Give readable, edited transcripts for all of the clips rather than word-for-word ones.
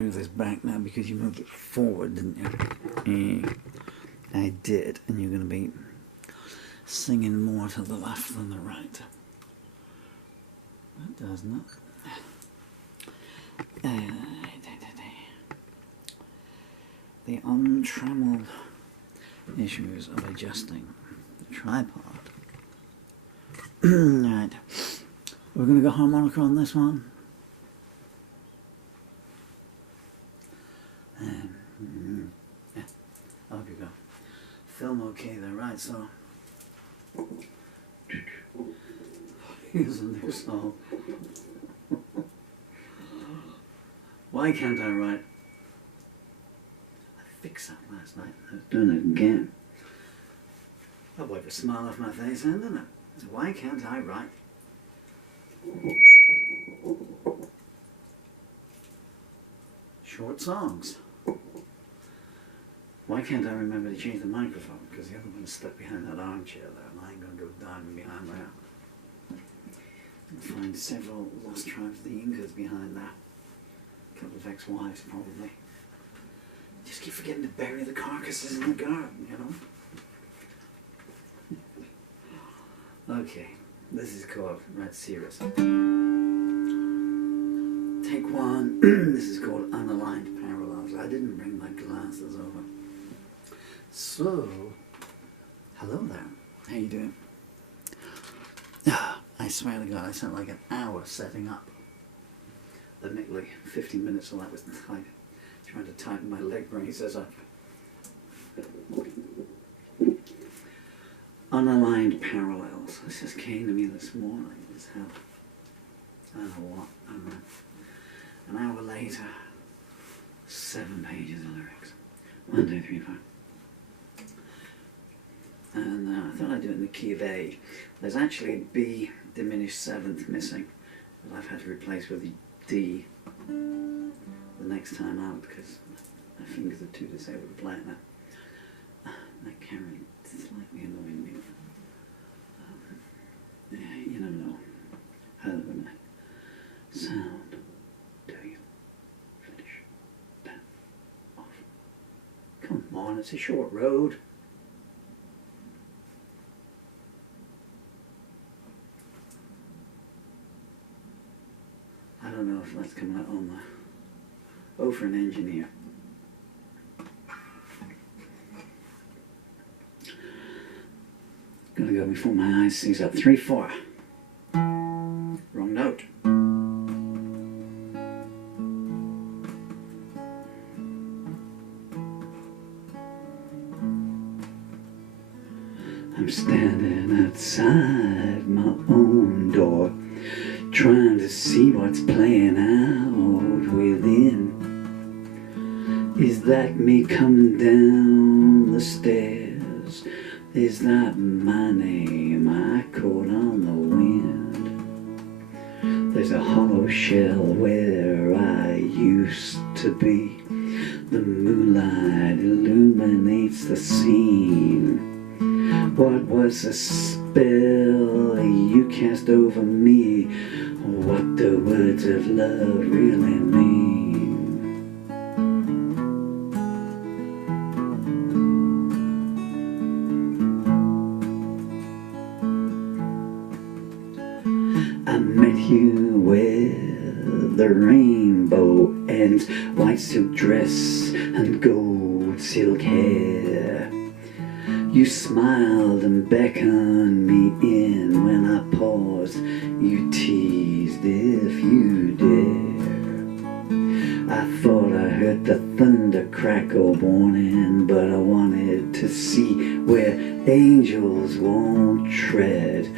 Move this back now because you moved it forward, didn't you? I did, and you're going to be singing more to the left than the right. That does not. The untrammeled issues of adjusting the tripod. Right, we're going to go harmonica on this one. Yeah, up you go. Film okay there, right? So here's a new song. Why can't I write? I fixed that last night. I was doing it again. I'll wipe a smile off my face, isn't it? So why can't I write? Short songs. Why can't I remember to change the microphone? Because the other one's stuck behind that armchair there, and I ain't going to go diving behind there. You'll find several lost tribes of the Incas behind that. A couple of ex-wives, probably. Just keep forgetting to bury the carcasses in the garden, you know? Okay, this is called Red Cirrus. Take one. This is called Unaligned Parallels. I didn't bring my glasses over. So, hello there. How you doing? I swear to God, I spent like an hour setting up. Admittedly, 15 minutes of that was tight. Trying to tighten my leg braces up. Unaligned Parallels. This just came to me this morning. As hell. I don't know what. I don't know. An hour later, 7 pages of lyrics. 1, 2, 3, 4. And I thought I'd do it in the key of A. There's actually a B diminished 7th missing that I've had to replace with a D the next time out because my fingers are too disabled to play it now. That camera is slightly annoying me. Yeah, you never know how they're going to sound. Do you finish that off? Come on, it's a short road. I don't know if that's coming out on the... Oh, for an engineer. Gotta go before my eyes sees up. 3, 4. Wrong note. I'm standing outside my own door, trying to see what's playing out within. Is that me coming down the stairs? Is that my name I caught on the wind? There's a hollow shell where I used to be. The moonlight illuminates the scene. What was the spell you cast over me? What the words of love really mean? I met you where the rainbow ends, white silk dress and gold silk hair. You smiled and beckoned me in. When I paused, you teased if you dare. I thought I heard the thunder crackle warning, but I wanted to see where angels won't tread.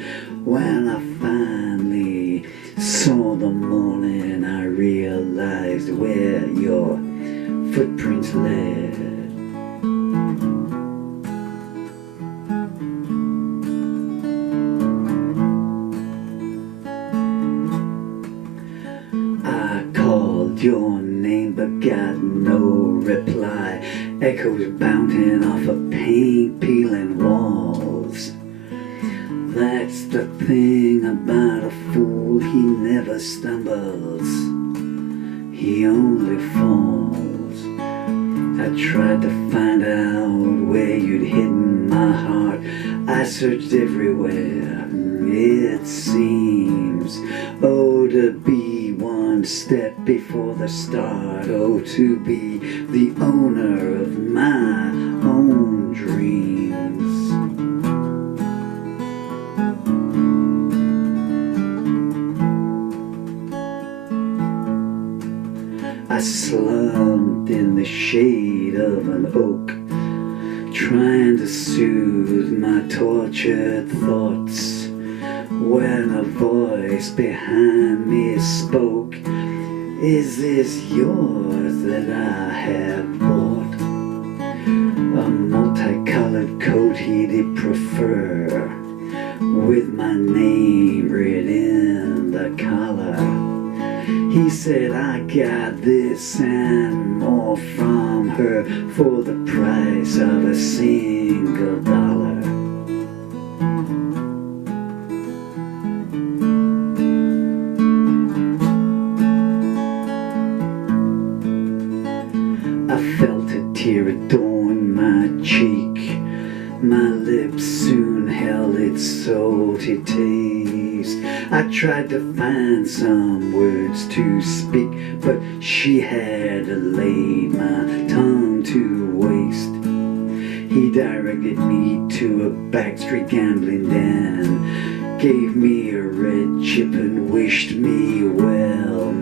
When I finally saw the morning, I realized where your footprints led. Your name but got no reply. Echoes bouncing off of paint peeling walls. That's the thing about a fool, he never stumbles, he only falls. tried to find out where you'd hidden my heart. I searched everywhere, it seems. Oh, to be one step before the start. Oh, to be the owner of my own dreams. I slumped in the shade of an oak, trying to soothe my tortured thoughts, when a voice behind me spoke. Is this yours that I have bought? A multicolored coat he did prefer, with my name written in the collar. He said, I got this and more from her for the price of a single dollar. I felt a tear adorn my cheek. My lips soon held its salty taste. I tried to find some words to speak, but she had laid my tongue to waste. He directed me to a backstreet gambling den, gave me a red chip and wished me well.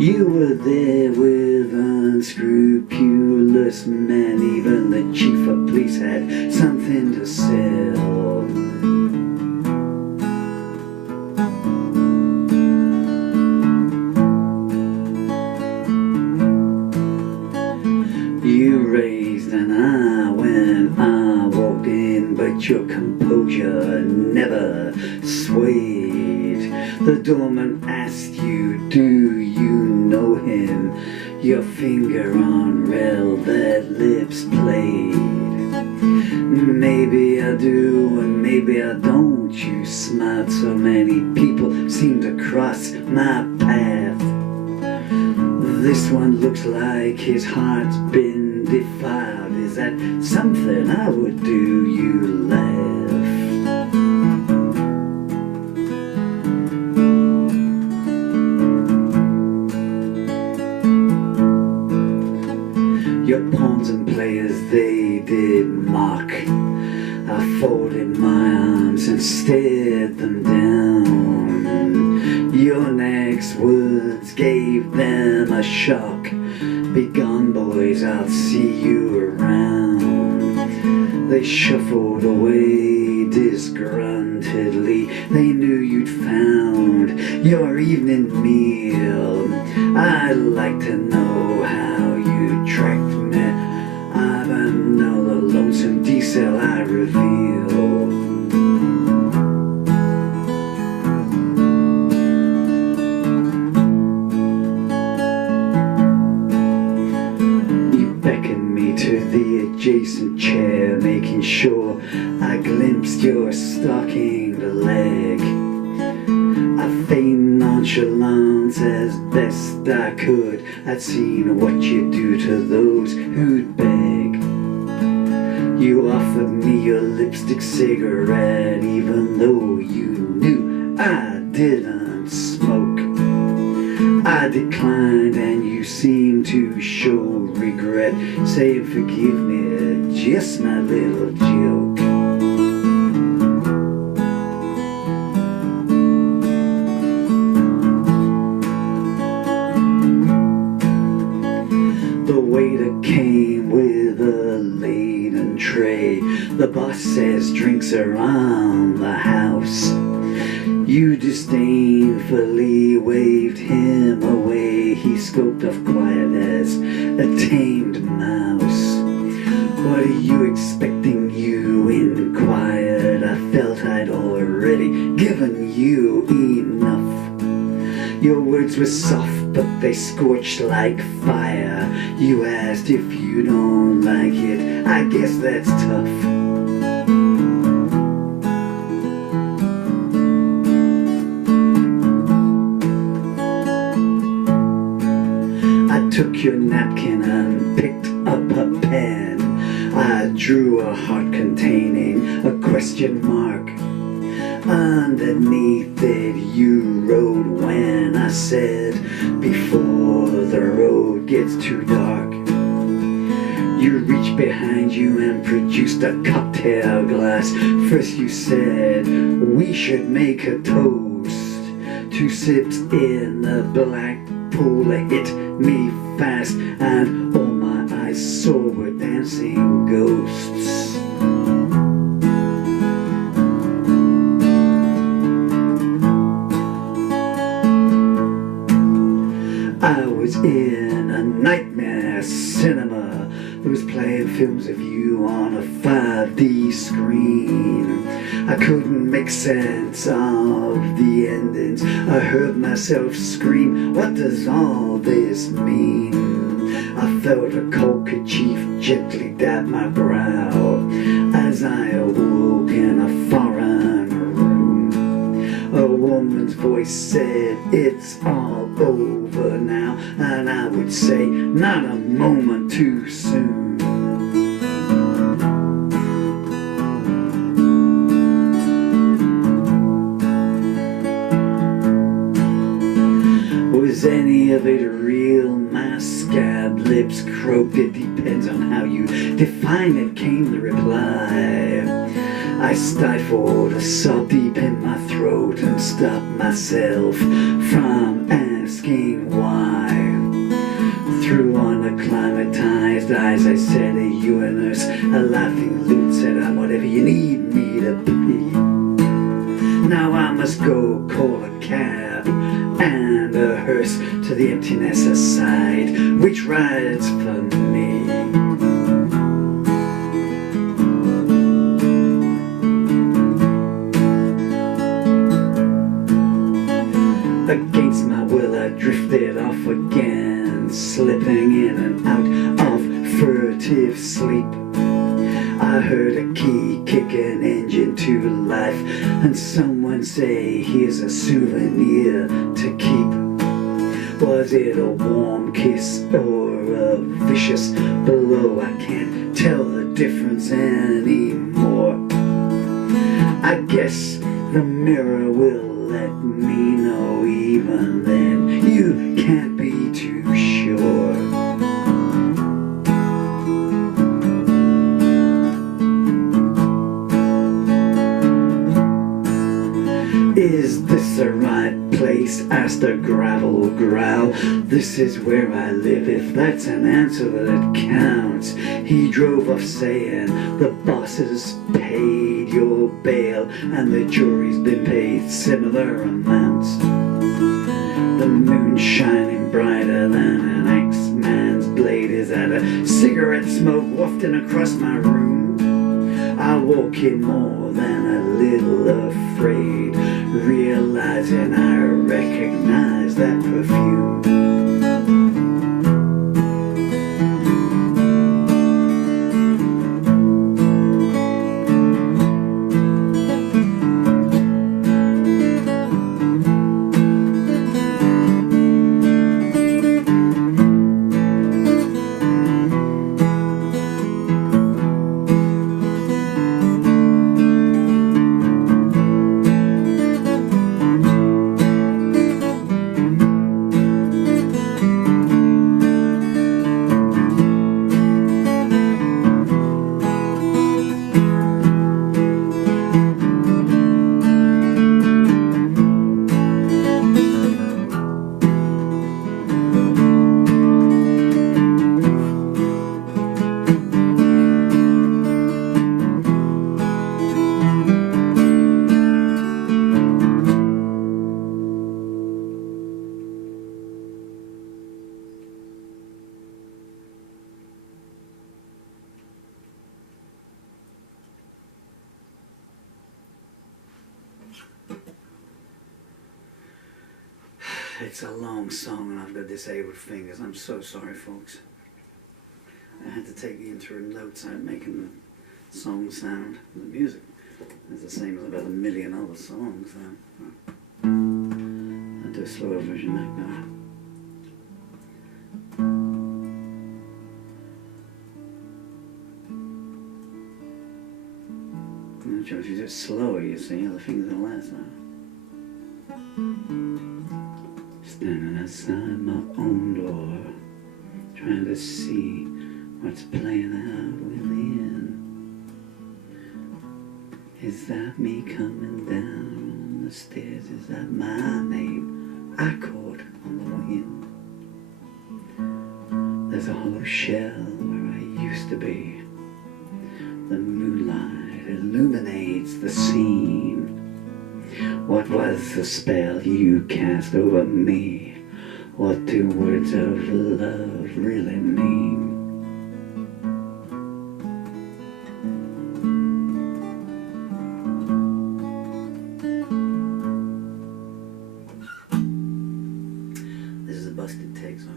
You were there with unscrupulous men, even the chief of police had something to sell. You raised an eye when I walked in, but your composure never swayed. The doorman asked you, do you know him? Your finger on velvet lips played. Maybe I do and maybe I don't. You smiled. So many people seem to cross my path. This one looks like his heart's been defiled. Is that something I would do? You laugh. Your pawns and players, they did mock. I folded my arms and stared them down. Your next words gave them a shock. Be gone, boys, I'll see you around. They shuffled away disgruntledly. They knew you'd found your evening meal. I'd like to know how you tracked me. I've another lonesome D-cell I reveal. You beckoned me to the adjacent chair, making sure I glimpsed your stockinged leg. I feigned nonchalance as best I could. I'd seen what you do to those who'd beg. You offered me your lipstick cigarette, even though you knew I didn't smoke. I declined and you seemed to show regret, saying forgive me, just my little joke. The waiter came with a laden tray. The boss says drinks are on the house. You disdainfully waved him away. He scoped off quiet as a tamed mouse. What are you expecting, you inquired? I felt I'd already given you enough. Your words were soft, but they scorched like fire. You asked if you don't like it. I guess that's tough. I took your napkin and picked up a pen. I drew a heart containing a question mark. Underneath it you wrote when I said, before the road gets too dark. You reached behind you and produced a cocktail glass. First you said, we should make a toast. 2 sips in the black pool hit me fast, and all my eyes saw were dancing ghosts. I was in a nightmare cinema that was playing films of you on a 5D screen. I couldn't make sense of the endings. I heard myself scream, what does all this mean? I felt a cold kerchief gently dab my brow as I awoke in a foreign room. A woman's voice said, it's all over now, and I would say, not a moment too soon. Was any of it real? My scabbed lips croaked. It depends on how you define it, came the reply. I stifled a sob deep in my throat and stopped myself from asking why. Through unacclimatized eyes I said, are you a nurse? A laughing lute said, I'm whatever you need me to be. Now I must go call a cab and a hearse to the emptiness aside. Which rides for me? Against my will I drifted off again, slipping in and out of furtive sleep. I heard a key kick an engine to life, and someone say, here's a souvenir to keep. Was it a warm kiss or a vicious blow? I can't tell the difference anymore. I guess the mirror will let me know, even then you can't be too sure. Is this the right place? Asked a gravel growl. This is where I live, if that's an answer that counts. He drove off saying, the bosses paid your bail and the jury's been paid similar amounts. The moon shining brighter than an axeman's blade is at a cigarette smoke wafting across my room. I walk in more than a little afraid, realizing I recognize that perfume. It's a long song and I've got disabled fingers. I'm so sorry, folks. I had to take the intro notes out, making the song sound. The music is the same as about 1 million other songs. I'll do a slower version like that. I'm trying to do it slower, you see, other fingers are lesser. Standing outside my own door, trying to see what's playing out within. Is that me coming down the stairs? Is that my name I caught on the wind? There's a hollow shell where I used to be. The moonlight illuminates the scene. What was the spell you cast over me? What do words of love really mean? This is a busted take, so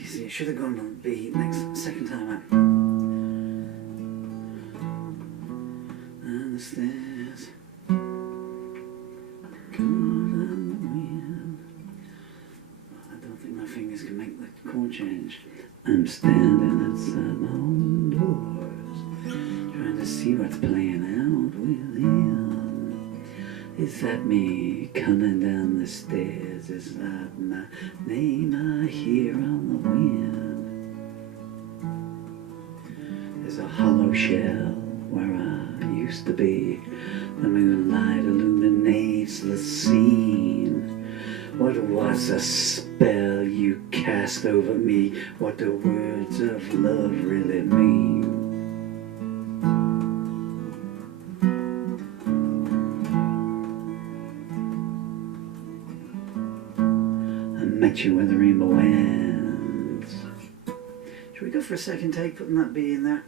you see, it should have gone on B second time out. And the stairs. Change. I'm standing outside my own doors, trying to see what's playing out within. Is that me coming down the stairs? Is that my name I hear on the wind? There's a hollow shell where I used to be. The moonlight illuminates the scene. What was a spell you cast over me? What do words of love really mean? I met you where the rainbow ends. Should we go for a second take, putting that B in there?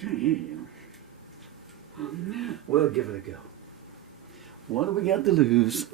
Can't hear you. We'll give it a go. What do we got to lose?